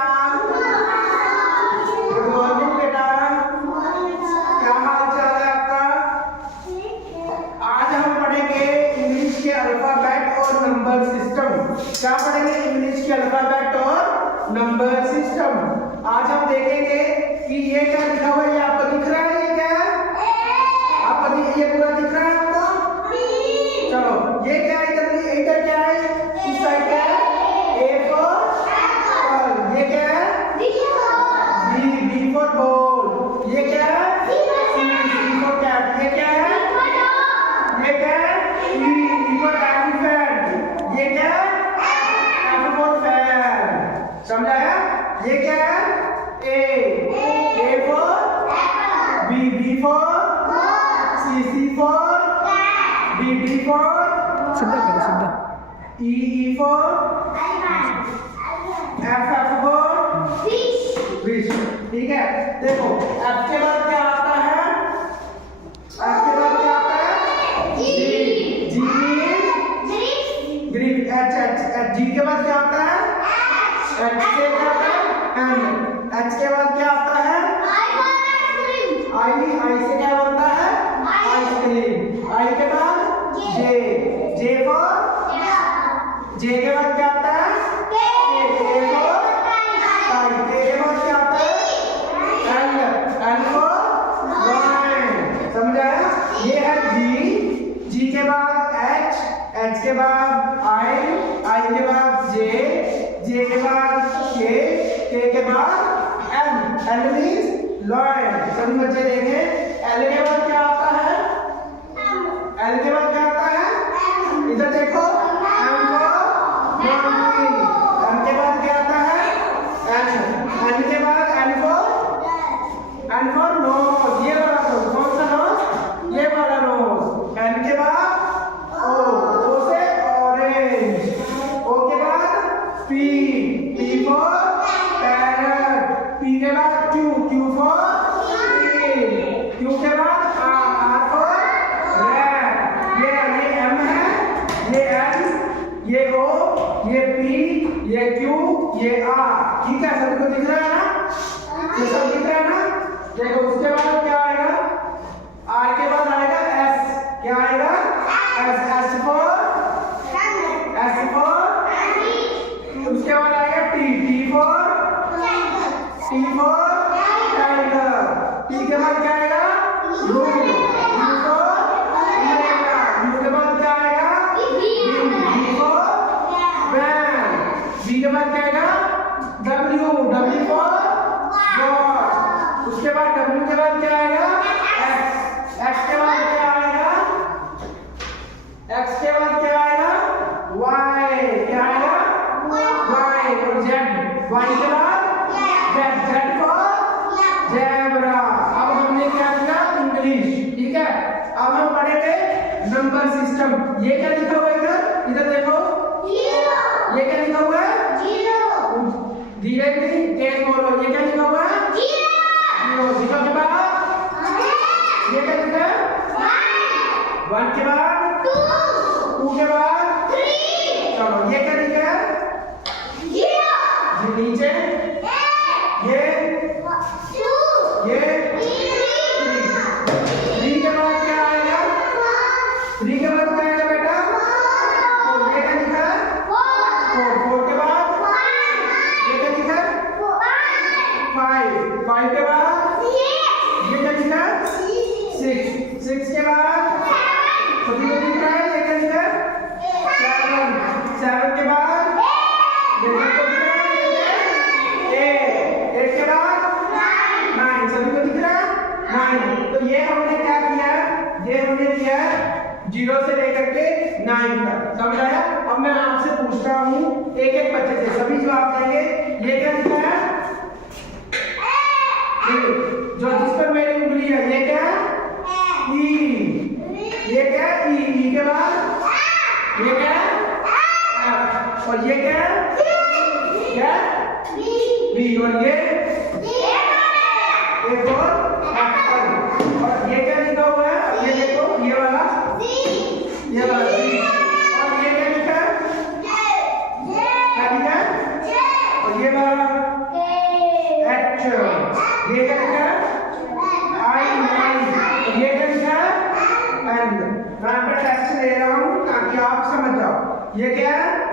Good morning बेटा, क्या हाल चाल है आपका? आज हम पढ़ेंगे इंग्लिश के अल्फाबेट और नंबर सिस्टम। क्या पढ़ेंगे? इंग्लिश के अल्फाबेट और नंबर सिस्टम। आज हम देखेंगे कि ये क्या लिखा हुआ है, ये आपको दिख रहा है? ये क्या है आपको? ये पूरा दिख रहा है आपको? चलो, ये क्या है? इधर क्या है? इस साइड क्या है? A for apple. ये क्या है? B for ball. ये क्या है? C for cat. ये क्या है? ये क्या है? E for elephant. ये क्या है? F for fan. समझाया? ये क्या है? A for B for C for D for सीधा करो, सीधा। E for F for fish. ठीक है, देखो एफ के बाद क्या आता है? एफ के बाद क्या आता है? जी ग्रीप। एच जी के बाद क्या आता है? एच से क्या आता है? एन। एच के बाद क्या आता है? आई से क्या बनता है? आइसक्रीम। आई के बाद जे फॉर जे के बाद क्या आता है? के फॉर काइट। के बाद क्या आता है? L for lion. समझ आया? ये है जी के बाद एच के बाद आई के बाद जे के बाद के बाद एल मींस लायन। सभी बच्चे देखें, एल के बाद क्या आता है? एल के बाद क्या आता है? इधर देखो, एम फॉर मॉन्की। एम के बाद क्या आता है? एन के बाद एन फॉर नोज। ये वाला नोज, कौन सा नोज? ये वाला नोज। एन के बाद ओ से ऑरेंज। ओ के बाद पी फॉर पैरट। पी के बाद क्यू फॉर क्यू के बाद आर फॉर रैट। ये एम है, ये एन, ये ओ, ये पी, ये क्यू, ये आर। ठीक है, सभी को दिख रहा है ना? ये सब दिख रहा है ना? देखो उसके बाद क्या आएगा? आर के बाद आएगा एस। क्या आएगा? एस फॉर उसके बाद आएगा टी फॉर टाइगर। टी के बाद क्या आएगा? You for America. यू के बाद क्या आएगा? B for van. बी के बाद क्या आएगा? W for God. उसके बाद डब्ल्यू के बाद क्या आएगा? एक्स के बाद क्या आएगा? एक्स के बाद क्या आएगा? वाई। क्या आएगा? वाई और जेड। वाई के बाद जेड फॉर ज़ेब्रा। अब हमने क्या किया? इंग्लिश। ठीक है, अब हम पढ़ेंगे नंबर सिस्टम। ये क्या लिखा हुआ है इधर? इधर देखो, ये क्या लिखा हुआ है? धीरे नहीं, तेज बोलो। ये क्या लिखा हुआ है? जीरो। जीरो के बाद ये क्या लिखा है? 1 के बाद 2 के बाद 3। चलो, ये क्या लिखा है? जी नीचे ये 3 के बाद क्या आएगा? 3 के बाद क्या आएगा बेटा? और ये क्या लिखा है? 4 के बाद ये क्या लिखा है? 5 के बाद ये क्या लिखा है? 6 के बाद सभी को दिख रहा है? ये क्या लिखा है? 7 के बाद ये सबको दिख रहा है? 8 के बाद 9। सभी को दिख रहा है? 9। तो ये हमने क्या किया? ये हमने किया 0 से लेकर के 9 तक। समझ आया? अब मैं आपसे पूछता हूँ एक बच्चे से, सभी जवाब देंगे। ये क्या लिखा है? जो जिस पर मेरी उंगली है, ये क्या है? ई। ये क्या है? ई के बाद ये क्या है? एफ। और ये क्या है? क्या? बी। और ये फॉर एप्पल। और ये क्या लिखा हुआ है? ये देखो, ये वाला सी। और ये क्या लिखा है? क्या लिखा है? और ये वाला एच। ये क्या लिखा है? आई। ये क्या लिखा है? एन। मैं यहाँ पे टेस्ट ले रहा हूँ ताकि आप समझ जाओ। ये क्या है?